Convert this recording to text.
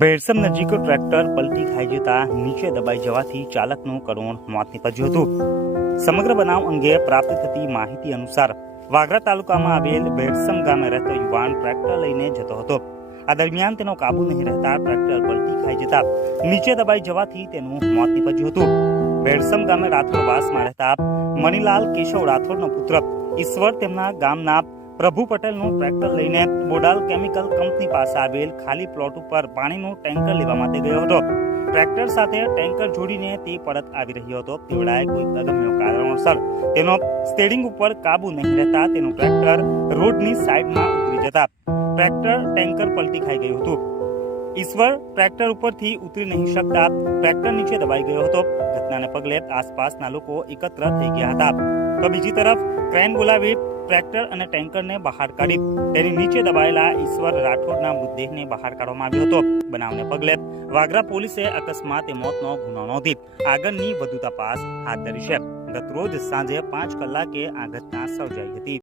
ભેરસમ નજીકનું ટ્રેક્ટર પલટી ખાઈ જતા નીચે દબાઈ જવાથી ચાલકનું કરુણ મોત નીપજ્યું હતું સમગ્ર બનાવ અંગે પ્રાપ્ત થતી માહિતી અનુસાર વાગરા તાલુકામાં આવેલ ભેરસમ ગામે રહેતો યુવાન ટ્રેક્ટર લઈને જતો હતો આ દરમિયાન તેનો કાબુ નહીં રહેતા ટ્રેક્ટર પલટી ખાઈ જતા નીચે દબાઈ જવાથી તેનું મોત નીપજ્યું હતું ભેરસમ ગામે રાઠોડ વાસમાં રહેતા મણિલાલ કેશવ રાઠોડનો પુત્ર ઈશ્વર તેમના ગામના પ્રભુ પટેલનું ટ્રેક્ટર લઈને બોડાલ કેમિકલ કંપની પાસે આવેલ ખાલી પ્લોટ ઉપર પાણીનું ટેન્કર લેવા માટે ગયો હતો ટ્રેક્ટર સાથે ટેન્કર જોડીને તે પરત આવી રહ્યો હતો તેવડાએ કોઈ અગમ્ય કારણોસર તેનો સ્ટેરિંગ ઉપર કાબુ નહીં રહેતા તેનું ટ્રેક્ટર રોડની સાઈડમાં ઉતરી જતા ટ્રેક્ટર ટેન્કર પલટી ખાઈ ગયું હતું ઈશ્વર ટ્રેક્ટર ઉપરથી ઉતરી નહીં શકતા ટ્રેક્ટર નીચે દબાઈ ગયો હતો ઘટનાને પગલે આસપાસના લોકો એકત્ર થઈ ગયા હતા તો બીજી તરફ ક્રેન બોલાવી ટ્રેક્ટર અને ટેન્કરને બહાર કાઢી તેની નીચે દબાયેલા ઈશ્વર રાઠોડના મૃતદેહને બહાર કાઢવામાં આવ્યો હતો બનાવને પગલે વાગરા પોલીસે અકસ્માતે મોતનો ગુનો નોંધી આગળની વધુ તપાસ હાથ ધરી છે ગતરોજ સાંજે પાંચ કલાકે આ ઘટના સર્જાઈ હતી